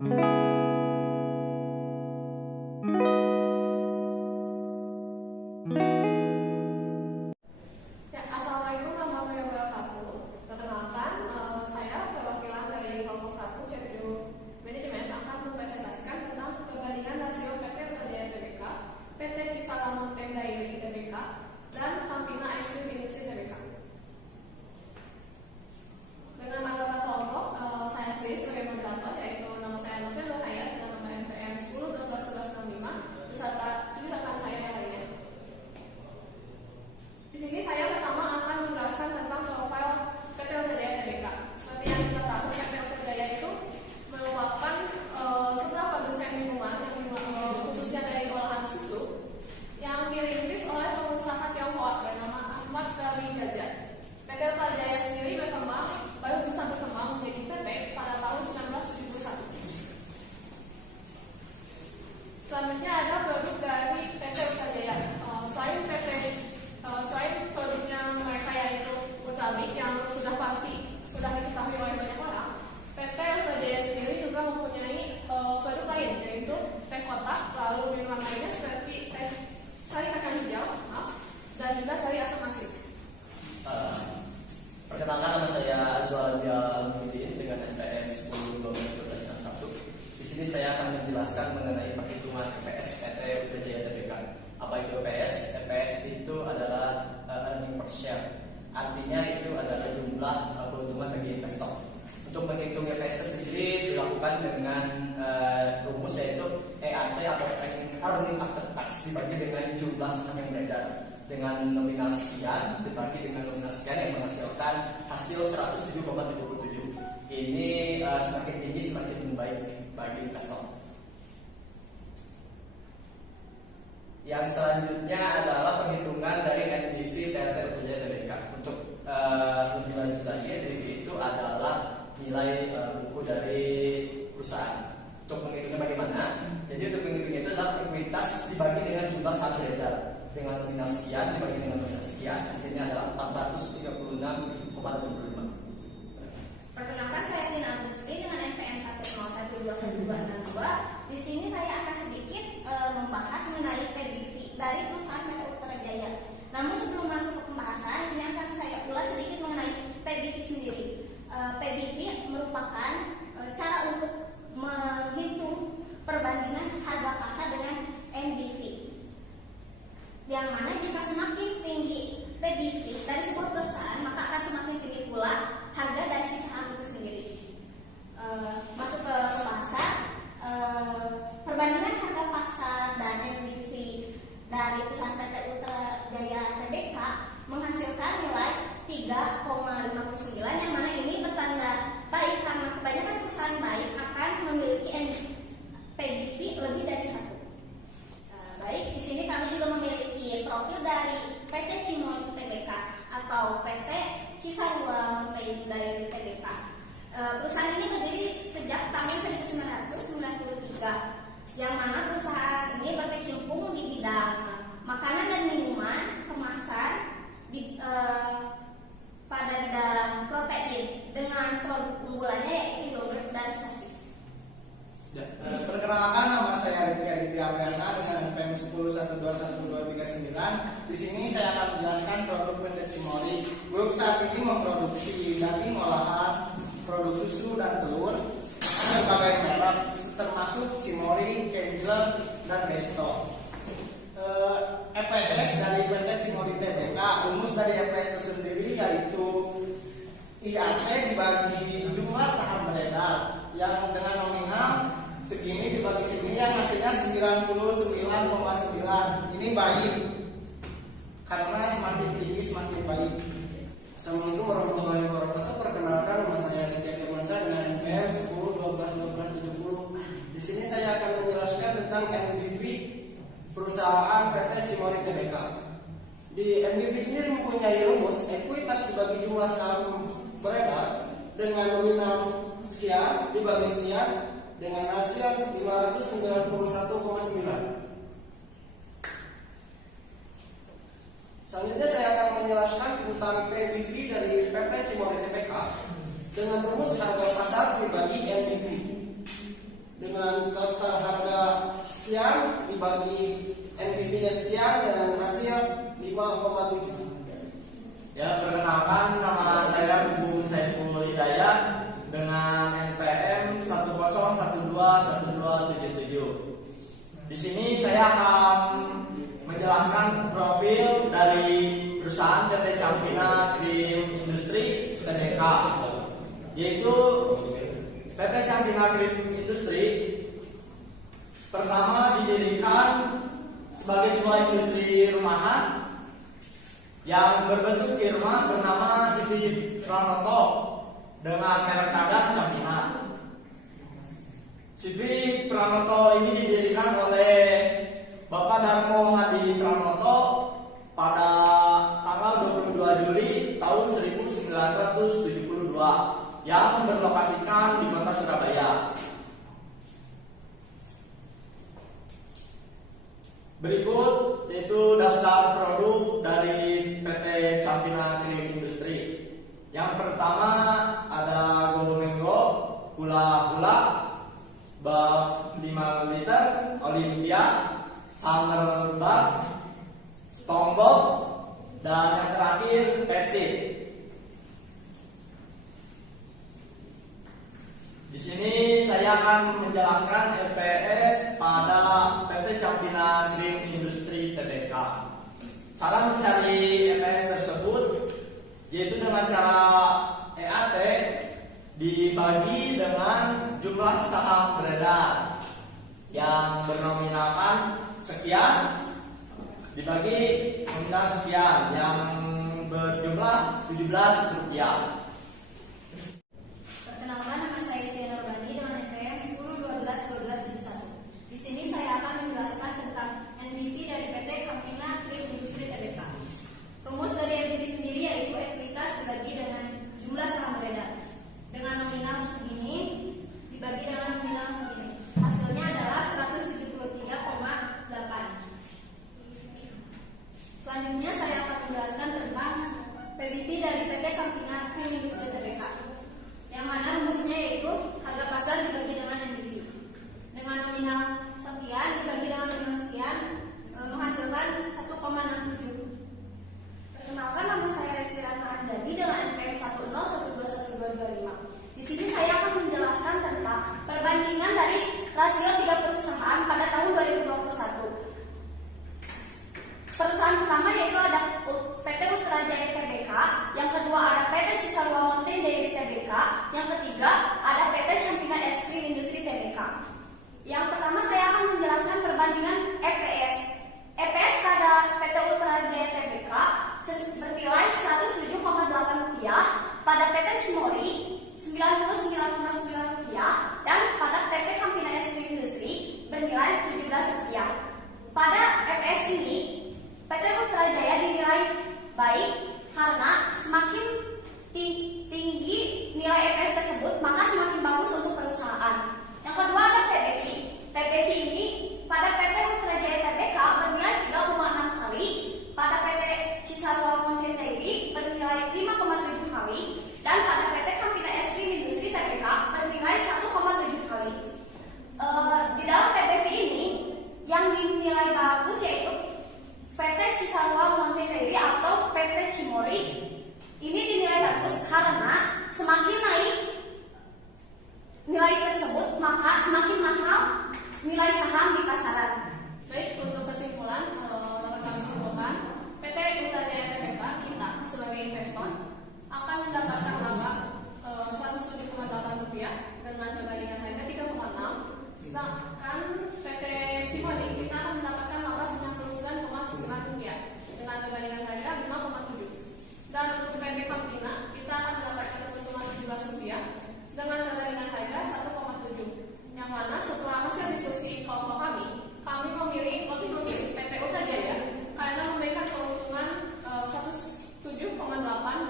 Ya, Assalamualaikum warahmatullahi wabarakatuh. Perkenalkan, saya perwakilan dari kelompok 1 Cetrio Manajemen akan mempresentasikan tentang perbandingan rasio PT Utajaya Tbk, PT Cisalam Mountain Dairy Tbk, dan Campina Ice Cream Industry Tbk. Dengan anggota kelompok, saya sendiri sebagai moderator, yaitu nama saya Novel Rohaya dengan nomor NPM 10 12 11 65 beserta 7 rekan saya yang lainnya. Di sini saya pertama akan menjelaskan tentang profil PT Utajaya Tbk. Seperti yang kita tahu, PT Utajaya itu merupakan sebuah produsen minuman yang khususnya dari olahan susu yang dirintis oleh pengusaha Tionghoa bernama Ahmad Rawi Gajah. PT Utajaya sendiri baru bisa berkembang menjadi PT pada tahun 1971. Selanjutnya ada produk dari PT Utajaya. Selain produknya mereka yaitu Utabik yang sudah diketahui oleh banyak orang, PT Utajaya sendiri juga mempunyai produk lain yaitu teh kotak, lalu minuman lainnya seperti teh sari kacang hijau, dan juga sari asam asin. Perkenalkan, nama saya Azwar Al-Muhyiddin dengan NPM 10 12 12 61. Di sini saya akan menjelaskan mengenai perhitungan EPS PT Utajaya Tbk. Apa itu EPS? EPS itu adalah earning per share. Artinya itu adalah jumlah keuntungan bagi investor. Untuk menghitung EPS tersendiri dilakukan dengan rumus yaitu EAT atau earning after tax dibagi dengan jumlah saham yang beredar dengan nominal sekian dibagi dengan nominal sekian yang menghasilkan hasil 107,77. Ini semakin tinggi semakin baik bagi investor. Yang selanjutnya adalah perhitungan dari NDV PT Utajaya Tbk. Untuk lebih lanjut lagi, NDV itu adalah nilai buku dari perusahaan. Untuk menghitungnya bagaimana? Jadi untuk menghitungnya itu adalah ekuitas dibagi dengan jumlah saham beredar dengan nominal sekian dibagi dengan nominal sekian, hasilnya adalah 436,25. Perkenalkan, saya Tina Agusti dengan NPM 101121262. Di sini saya akan sedikit membahas mengenai PBV dari perusahaan PT Utajaya. Namun sebelum masuk ke pembahasan, sini akan saya ulas sedikit mengenai PBV sendiri. PBV merupakan cara untuk menghitung perbandingan harga pasar dengan NBV. Yang mana jika semakin tinggi PBV dari sebuah perusahaan, maka akan semakin tinggi pula harga dari si saham itu sendiri. Masuk ke bahasa, perbandingan harga pasar dan NBV dari perusahaan PT Utajaya Tbk menghasilkan nilai 3,59, yang mana ini bertanda baik karena kebanyakan perusahaan baik akan memiliki PBV lebih dari 1. Baik, di sini kami juga memiliki profil dari PT Cimol Tbk atau PT Cisarua Mountain Dairy Tbk. Perusahaan ini berdiri sejak tahun 1993, yang mana perusahaan ini berkecimpung di bidang makanan dan minuman, kemasan, pada bidang protein dengan produk unggulannya yaitu yogurt dan sosis. Perkenalkan, nama saya Rifki Aditya Apriana dengan NPM 10 12 12 39. Di sini saya akan menjelaskan produk PT Cimoli. Grup saat ini memproduksi daging olahan, produk susu dan telur berbagai merek termasuk Cimoli, Kegel, dan Besto. EPS dari PT Cimoli Tbk, rumus dari EPS tersendiri yaitu IAC dibagi jumlah saham beredar yang dengan nominal segini dibagi segini yang hasilnya 99,9. Ini baik karena semakin tinggi semakin baik. Assalamualaikum warahmatullahi wabarakatuh. Perkenalkan, nama saya Aditya Firmansyah dengan NPM 10 12 12 70. Di sini saya akan menjelaskan tentang NBV perusahaan PT Cimoli Tbk. Di NBV sendiri mempunyai rumus ekuitas dibagi jumlah saham beredar dengan nominal sekian dibagi sekian dengan hasil 591,9. Selanjutnya saya akan menjelaskan tentang PBV dari PT Cimoli Tbk dengan rumus harga pasar dibagi NBV. dengan total harga sekian dibagi NPV-nya sekian dan hasil 5,7. Ya, perkenalkan nama saya Bung Saiful Hidayat dengan NPM 101212177. Di sini saya akan menjelaskan profil dari perusahaan PT Campina Cream Industri TBK, yaitu PT Campina Cream Industri pertama didirikan sebagai sebuah industri rumahan yang berbentuk firma bernama Siti Pranoto dengan merek dagang Campina. Siti Pranoto ini didirikan oleh Bapak Darmo Hadi Pranoto pada tanggal 22 Juli tahun 1972 yang berlokasikan di kota Surabaya. Berikut yaitu daftar produk dari PT Campina Cream Industri. Yang pertama ada Go-Mango, Hula-Hula, bak 5 liter, Olympia, Summer Bar, SpongeBob, dan yang terakhir Petit. Di sini saya akan menjelaskan EPS pada PT Campina Cream Industri TBK. Cara mencari EPS tersebut yaitu dengan cara EAT dibagi dengan jumlah saham beredar yang bernominalkan sekian dibagi nominal sekian yang berjumlah 17 rupiah. Perkenalkan, nama saya Istiana Urbani dengan NPM 10121271. Di sini saya akan menjelaskan tentang NBV dari PT Campina Cream Industri TBK. Rumus dari NBV sendiri yaitu ekuitas dibagi dengan jumlah saham beredar dengan nominal segini dibagi dengan nominal segini. Hasilnya adalah 173,8. Selanjutnya saya akan menjelaskan tentang PBV dari PT Campina Cream Industri TBK, yang mana rumusnya yaitu harga pasar dibagi dengan NBV dengan nominal sekian dibagi dengan nominal sekian menghasilkan 1,67. Perkenalkan, nama saya Resti Ratna Anjani dengan NPM 1012125. Di sini saya akan menjelaskan tentang perbandingan dari rasio 3 perusahaan pada tahun 2021. Perusahaan pertama yaitu ada PT Ultra Jaya TBK, yang kedua ada PT Cisarua Mountain Dairy TBK, yang ketiga ada PT Campina Es Krim Industri TBK. Yang pertama saya akan menjelaskan perbandingan EPS. EPS pada PT Ultra Jaya TBK bernilai 107,8 rupiah, pada PT Cimori 99,9 rupiah, dan pada PT Campina Es Krim Industri bernilai 17 rupiah. Pada EPS ini PT Ultra Jaya dinilai baik karena semakin tinggi nilai EPS tersebut maka semakin bagus untuk perusahaan. Yang kedua ada PBV. PBV ini pada PT Ultra Jaya TBK bernilai 3,6 kali, pada PT Cisarua Mountain Dairy bernilai 5,7 kali, dan pada PT Campina Es Krim Industri TBK bernilai 1,7 kali. Di dalam PBV ini yang dinilai bagus yaitu PT Cisarua Mountain Dairy atau PT Cimori. Ini dinilai bagus karena semakin naik nilai tersebut maka semakin mahal nilai saham di pasaran. Baik, untuk kesimpulan dapat kami simpulkan PT Ultra Jaya TBK kita sebagai investor akan mendapatkan laba 107,8 rupiah dengan perbandingan harga 3,6. Sedangkan PT Cimori kita akan mendapatkan laba 99,9 rupiah dengan perbandingan harga 5,7. Dan untuk PT Campina kita akan mendapatkan keuntungan 17 rupiah dengan perbandingan harga 1,7. Yang mana setelah hasil diskusi kelompok kami lebih memilih PT Ultra Jaya karena memberikan keuntungan 107,8